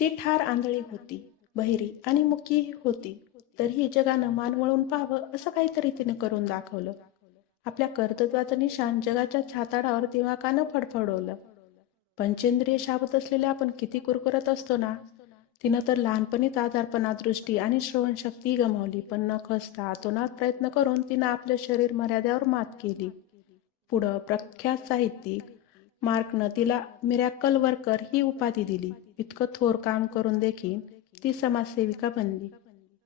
ती ठार आंधळी होती, बहिरी आणि मुकी होती. तरीही जगानं मान वळून पाहावं असं काहीतरी तिने करून दाखवलं. आपल्या कर्तृत्वाचं निशाण जगाच्या छाताडावर दिमाकानं फडफडवलं. पंचेंद्रिय शाबत असलेल्या आपण किती कुरकुरत असतो ना. तिनं तर लहानपणीच आजारपणा, दृष्टी आणि श्रवणशक्ती गमावली, पण न खचता अतोनात प्रयत्न करून तिनं आपलं शरीर मर्यादेवर मात केली. पुढं प्रख्यात साहित्यिक मार्कनं तिला मिरॅकल वर्कर ही उपाधी दिली. इतकं थोर काम करून देखील ती समाजसेविका बनली.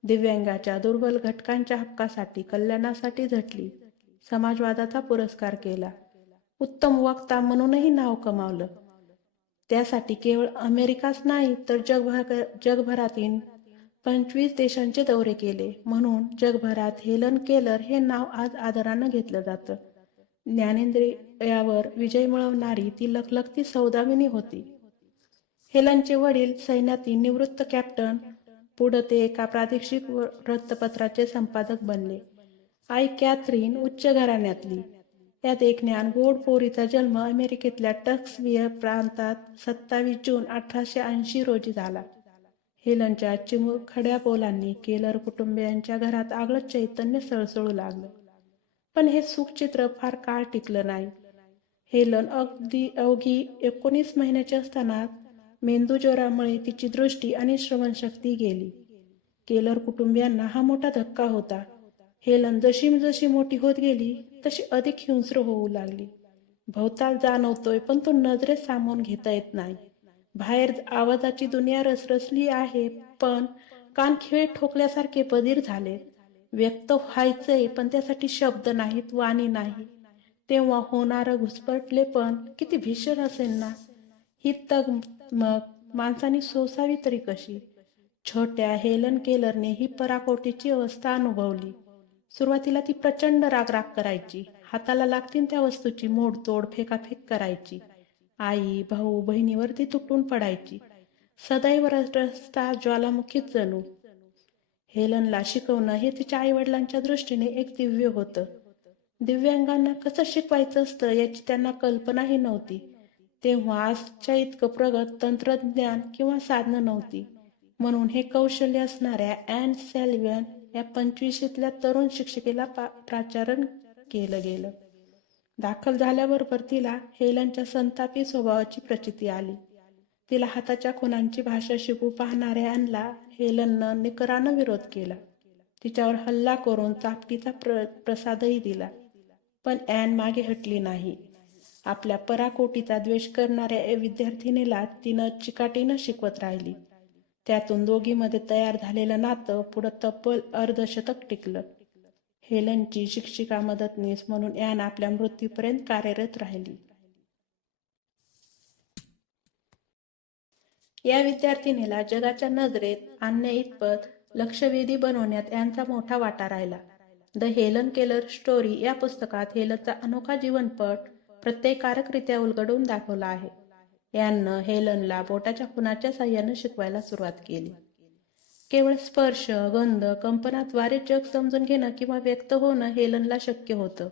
दिव्यांगाच्या दुर्बल घटकांच्या हक्कासाठी, कल्याणासाठी झटली. समाजवादाचा पुरस्कार केला. उत्तम वक्ता म्हणूनही नाव कमावलं. त्यासाठी केवळ अमेरिकाच नाही तर जगभरातील 25 देशांचे दौरे केले. म्हणून जगभरात हेलन केलर हे नाव आज आदरानं घेतलं जातं. ज्ञानेंद्रियावर विजय मिळवणारी ती लखलखती सौदामिनी होती. हेलनचे वडील सैन्यातील निवृत्त कॅप्टन, पुढं ते एका प्रादेशिक वृत्तपत्राचे संपादक बनले. आई कॅथरीन उच्च घराण्यातली. या देखण्या गोड पोरीचा जन्म अमेरिकेतल्या टक्सवियर प्रांतात 27 जून 1880 रोजी झाला. हेलनच्या चिमुरखड्या बोलांनी केलर कुटुंबियांच्या घरात आगळं चैतन्य सळसळू लागलं. पण हे सुखचित्र फार काळ टिकलं नाही. हेलन अवघी 19 महिन्याची असताना मेंदूज्वरामुळे तिची दृष्टी आणि श्रवणशक्ती गेली. केलर कुटुंबियांना हा मोठा धक्का होता. हेलन जशी जशी मोठी होत गेली तशी अधिक हिंस्र होऊ लागली. भवताल जाणवतोय पण तो नजरेत सामावून घेता येत नाही. बाहेर आवाजाची दुनिया रसरसली आहे, पण कान खिळे ठोकल्यासारखे बधीर झाले. व्यक्त व्हायचंय पण त्यासाठी शब्द नाहीत, वाणी नाही. तेव्हा होणारं घुसपटले पण किती भीषण असेल ना. ही तग मग माणसाने सोसावी तरी कशी. छोट्या हेलन केलरने ही पराकोटीची अवस्था अनुभवली. सुरुवातीला ती प्रचंड राग करायची. हाताला लागतील त्या वस्तूची मोडतोड, फेकाफेक करायची. आई, भाऊ, बहिणीवरती तुटून पडायची. सदैव रस्ता ज्वालामुखीच जणू. हेलनला शिकवणं हे तिच्या आईवडिलांच्या दृष्टीने एक दिव्य होतं. दिव्यांगांना कसं शिकवायचं असतं याची त्यांना कल्पनाही नव्हती. तेव्हा आजच्या इतकं प्रगत तंत्रज्ञान किंवा साधनं नव्हती. म्हणून हे कौशल्य असणाऱ्या ॲन सॅल्व्हन या 25शीतल्या तरुण शिक्षिकेला प्राचारण केलं गेलं. दाखल झाल्याबरोबर तिला हेलनच्या संतापी स्वभावाची प्रचिती आली. तिला हाताच्या खुणांची भाषा शिकू पाहणाऱ्या ॲनला हेलननं निकरानं विरोध केला. तिच्यावर हल्ला करून चापटीचा प्रसादही दिला. पण ॲन मागे हटली नाही. आपल्या पराकोटीचा द्वेष करणाऱ्या विद्यार्थिनीला तिनं चिकाटीनं शिकवत राहिली. त्यातून दोघींमध्ये तयार झालेलं नातं पुढं तब्बल अर्धशतक टिकलं. हेलनची शिक्षिका मदतनीस म्हणून ॲन आपल्या मृत्यूपर्यंत कार्यरत राहिली. या विद्यार्थिनीला जगाच्या नजरेत आणण्याइतपत लक्षवेधी बनवण्यात ॲनचा मोठा वाटा राहिला. द हेलन केलर स्टोरी या पुस्तकात हेलनचा अनोखा जीवनपट प्रत्ययकारकरित्या उलगडून दाखवला आहे. ॲननं हेलनला बोटाच्या खुणाच्या साह्यानं शिकवायला सुरुवात केली. केवळ स्पर्श, गंध, कंपनाद्वारे जग समजून घेणं किंवा व्यक्त होणं हेलनला शक्य होतं.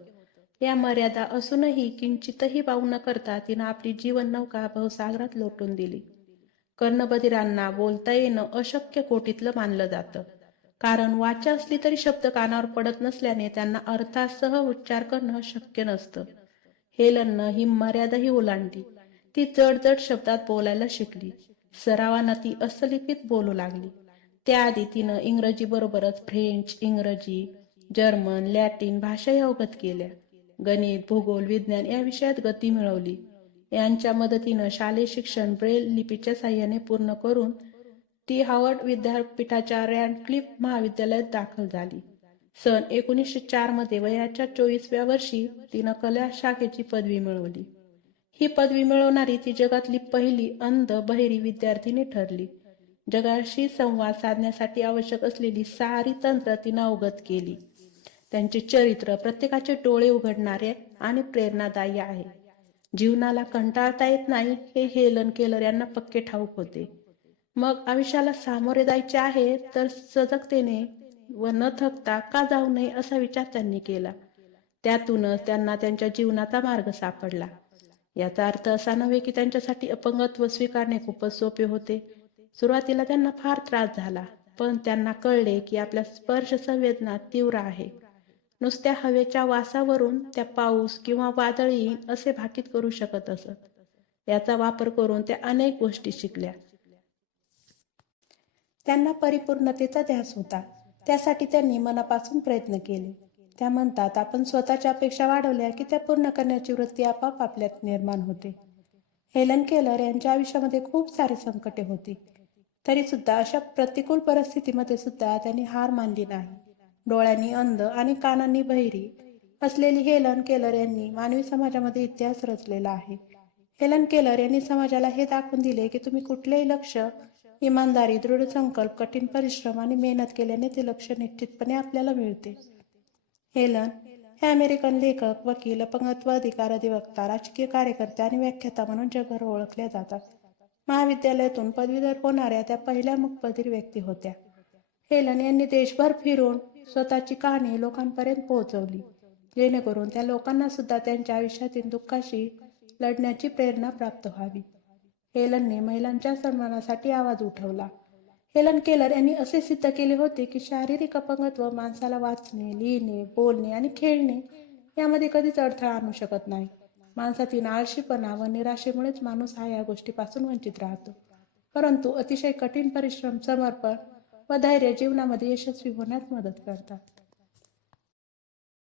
या मर्यादा असूनही किंचितही बाऊ न करता तिनं आपली जीवन नौका भवसागरात लोटून दिली. कर्णबधिरांना बोलता येणं अशक्य कोटीतलं मानलं जातं. कारण वाचा असली तरी शब्द कानावर पडत नसल्याने त्यांना अर्थासह उच्चार करणं शक्य नसतं. हेलननं ही मर्यादाही ओलांडली. ती जड शब्दात बोलायला शिकली. सरावानं ती अस्खलित बोलू लागली. त्याआधी तिनं इंग्रजी बरोबरच फ्रेंच, इंग्रजी, जर्मन, लॅटिन भाषाही अवगत केल्या. गणित, भूगोल, विज्ञान या विषयात गती मिळवली. यांच्या मदतीनं शालेय शिक्षण ब्रेल लिपीच्या साह्याने पूर्ण करून ती हार्वर्ड विद्यापीठाच्या रॅडक्लिफ महाविद्यालयात दाखल झाली. सन 1904 मध्ये वयाच्या 24व्या वर्षी तिनं कला शाखेची पदवी मिळवली. ही पदवी मिळवणारी ती जगातली पहिली अंध बहिरी विद्यार्थिनी ठरली. जगाशी संवाद साधण्यासाठी आवश्यक असलेली सारी तंत्र तिनं अवगत केली. त्यांचे चरित्र प्रत्येकाचे डोळे उघडणारे आणि प्रेरणादायी आहे. जीवनाला कंटाळता येत नाही हे हेलन केलर यांना पक्के ठाऊक होते. मग आयुष्याला सामोरे जायचे आहे तर सजगतेने व न थकता का जाऊ नये असा विचार त्यांनी केला. त्यातूनच त्यांना त्यांच्या जीवनाचा मार्ग सापडला. याचा अर्थ असा नव्हे की त्यांच्यासाठी अपंगत्व स्वीकारणे खूपच सोपे होते. सुरुवातीला त्यांना फार त्रास झाला, पण त्यांना कळले की आपल्या स्पर्श संवेदना तीव्र आहे. नुसत्या हवेच्या वासावरून त्या पाऊस किंवा वादळ येईन असे भाकीत करू शकत असत. याचा वापर करून त्या अनेक गोष्टी शिकल्या. त्यांना परिपूर्णतेचा ध्यास होता, त्यासाठी त्यांनी मनापासून प्रयत्न केले. त्या म्हणतात, आपण स्वतःच्या अपेक्षा वाढवल्या की त्या पूर्ण करण्याची वृत्ती आपोआप आपल्यात निर्माण होते. हेलन केलर यांच्या आयुष्यामध्ये खूप सारे संकटे होती, तरी सुद्धा अशा प्रतिकूल परिस्थितीमध्ये सुद्धा त्यांनी हार मानली नाही. डोळ्यांनी अंध आणि कानांनी बहिरी असलेली हेलन केलर यांनी मानवी समाजामध्ये इतिहास रचलेला आहे. हेलन केलर यांनी समाजाला हे दाखवून दिले की तुम्ही कुठलेही लक्ष इमानदारी, दृढ संकल्प, कठीण परिश्रम आणि मेहनत केल्याने ते लक्ष निश्चितपणे आपल्याला मिळते. हेलन हे अमेरिकन लेखक, वकील, अपंगत्व अधिकार अधिवक्ता, राजकीय कार्यकर्ते आणि व्याख्याता म्हणून जगभर ओळखल्या जातात. महाविद्यालयातून पदवीधर होणाऱ्या त्या पहिल्या मुकबधीर व्यक्ती होत्या. हेलन यांनी देशभर फिरून स्वतःची कहाणी लोकांपर्यंत पोहोचवली, जेणेकरून त्या लोकांना सुद्धा त्यांच्या आयुष्यातील दुःखाशी लढण्याची प्रेरणा प्राप्त व्हावी. हेलनने महिलांच्या सन्मानासाठी आवाज उठवला. हेलन केलर यांनी असे सिद्ध केले होते की शारीरिक अपंगत्व माणसाला वाचणे, लिहिणे, बोलणे आणि खेळणे यामध्ये कधीच अडथळा आणू शकत नाही. माणसातील आळशीपणा व निराशेमुळेच माणूस हा या गोष्टीपासून वंचित राहतो. परंतु अतिशय कठीण परिश्रम, समर्पण व धैर्य जीवनामध्ये यशस्वी होण्यास मदत करतात.